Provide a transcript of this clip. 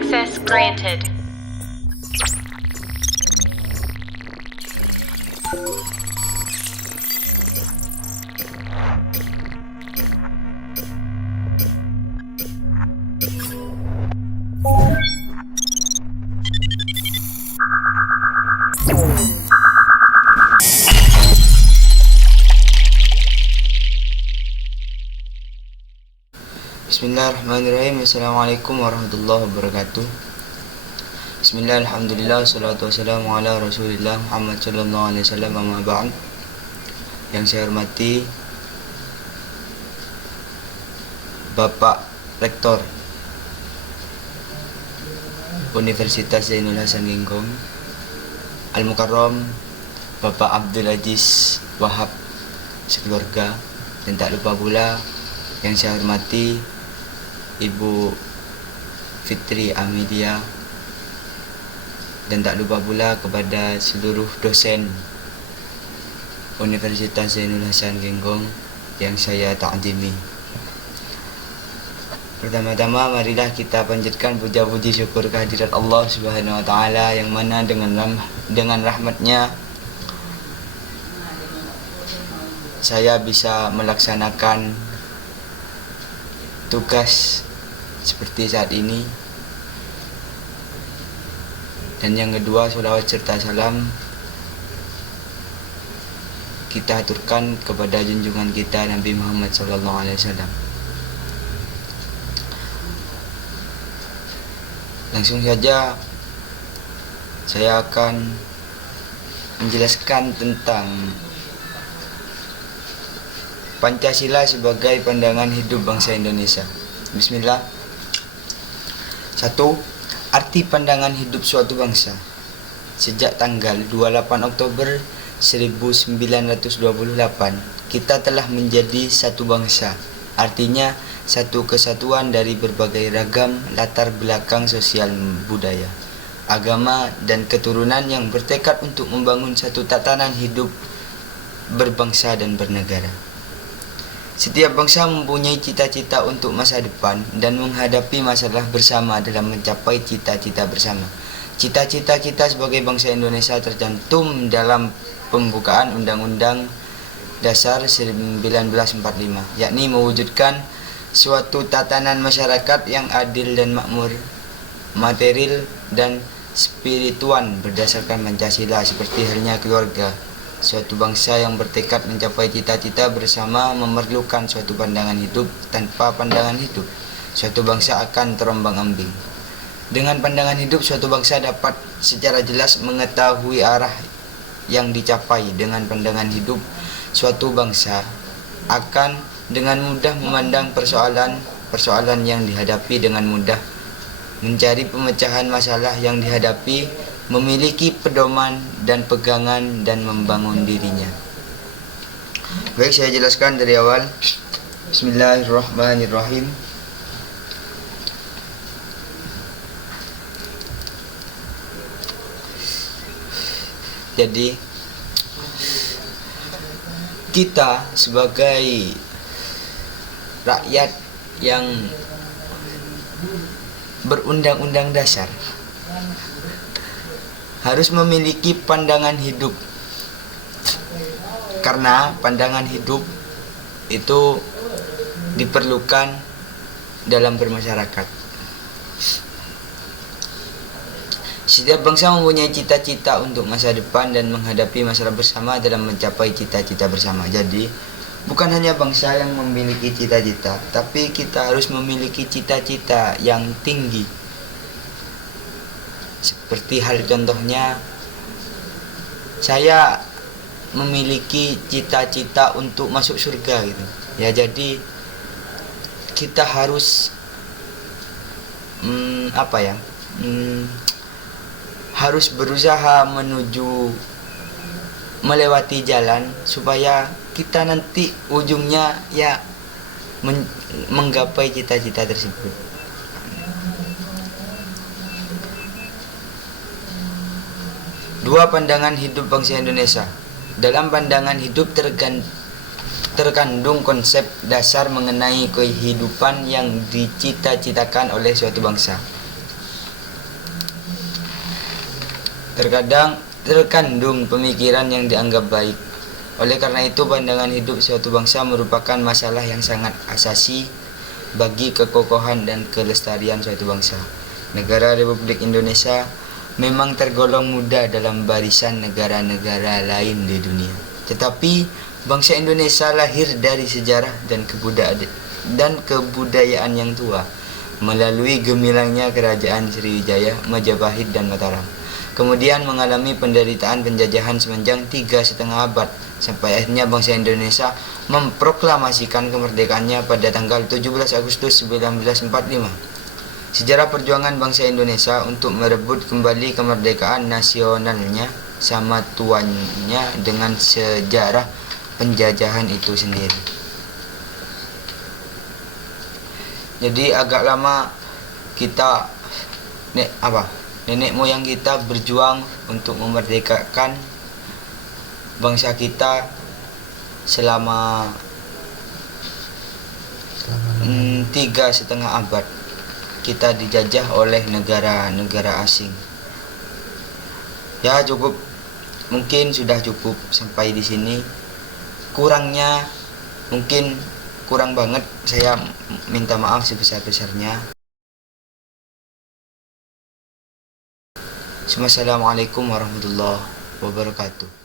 Access granted. Bismillahirrahmanirrahim. Assalamualaikum warahmatullahi wabarakatuh. Bismillah, alhamdulillah, salatu wassalamu ala rasulillah Muhammad sallallahu alaihi wasallam, amma ba'd. Yang saya hormati Bapak Rektor Universitas Zainul Hasan Genggong, Al-Mukarram Bapak Abdul Aziz Wahab sekeluarga, dan tak lupa pula yang saya hormati Ibu Fitri Amelia, dan tak lupa pula kepada seluruh dosen Universitas Zainul Hasan Genggong yang saya ta'zimi. Pertama-tama marilah kita panjatkan puja-puji syukur kehadirat Allah Subhanahu wa taala, yang mana dengan rahmatnya saya bisa melaksanakan tugas seperti saat ini. Dan yang kedua, sholawat serta salam kita aturkan kepada junjungan kita Nabi Muhammad SAW. Langsung saja saya akan menjelaskan tentang Pancasila sebagai pandangan hidup bangsa Indonesia. Bismillah. 1. Arti pandangan hidup suatu bangsa. Sejak tanggal 28 Oktober 1928, kita telah menjadi satu bangsa. Artinya satu kesatuan dari berbagai ragam latar belakang sosial, budaya, agama, dan keturunan yang bertekad untuk membangun satu tatanan hidup berbangsa dan bernegara. Setiap bangsa mempunyai cita-cita untuk masa depan dan menghadapi masalah bersama dalam mencapai cita-cita bersama. Cita-cita kita sebagai bangsa Indonesia tercantum dalam pembukaan Undang-Undang Dasar 1945, yakni mewujudkan suatu tatanan masyarakat yang adil dan makmur, material dan spiritual berdasarkan Pancasila, seperti halnya keluarga. Suatu bangsa yang bertekad mencapai cita-cita bersama memerlukan suatu pandangan hidup. Tanpa pandangan hidup, suatu bangsa akan terombang-ambing. Dengan pandangan hidup, suatu bangsa dapat secara jelas mengetahui arah yang dicapai. Dengan pandangan hidup, suatu bangsa akan dengan mudah memandang persoalan yang dihadapi dengan mudah, mencari pemecahan masalah yang dihadapi, memiliki pedoman dan pegangan, dan membangun dirinya. Baik, saya jelaskan dari awal. Bismillahirrahmanirrahim. Jadi kita sebagai rakyat yang berundang-undang dasar harus memiliki pandangan hidup, karena pandangan hidup itu diperlukan dalam bermasyarakat. Setiap bangsa mempunyai cita-cita untuk masa depan dan menghadapi masalah bersama dalam mencapai cita-cita bersama. Jadi bukan hanya bangsa yang memiliki cita-cita, tapi kita harus memiliki cita-cita yang tinggi. Seperti hal contohnya, saya memiliki cita-cita untuk masuk surga gitu. Ya, jadi kita harus harus berusaha menuju melewati jalan supaya kita nanti ujungnya ya menggapai cita-cita tersebut. Dua, pandangan hidup bangsa Indonesia. Dalam pandangan hidup terkandung konsep dasar mengenai kehidupan yang dicita-citakan oleh suatu bangsa. Terkadang terkandung pemikiran yang dianggap baik. Oleh karena itu, pandangan hidup suatu bangsa merupakan masalah yang sangat asasi bagi kekokohan dan kelestarian suatu bangsa. Negara Republik Indonesia memang tergolong muda dalam barisan negara-negara lain di dunia. Tetapi bangsa Indonesia lahir dari sejarah dan kebudayaan yang tua melalui gemilangnya kerajaan Sriwijaya, Majapahit, dan Mataram. Kemudian mengalami penderitaan penjajahan sepanjang 3,5 abad sampai akhirnya bangsa Indonesia memproklamasikan kemerdekaannya pada tanggal 17 Agustus 1945. Sejarah perjuangan bangsa Indonesia untuk merebut kembali kemerdekaan nasionalnya sama tuannya dengan sejarah penjajahan itu sendiri. Jadi agak lama kita nenek moyang kita berjuang untuk memerdekakan bangsa kita selama 3,5 abad. Kita dijajah oleh negara-negara asing. Ya cukup, mungkin sudah cukup sampai di sini. Kurangnya mungkin kurang banget, saya minta maaf sebesar-besarnya. Assalamualaikum warahmatullahi wabarakatuh.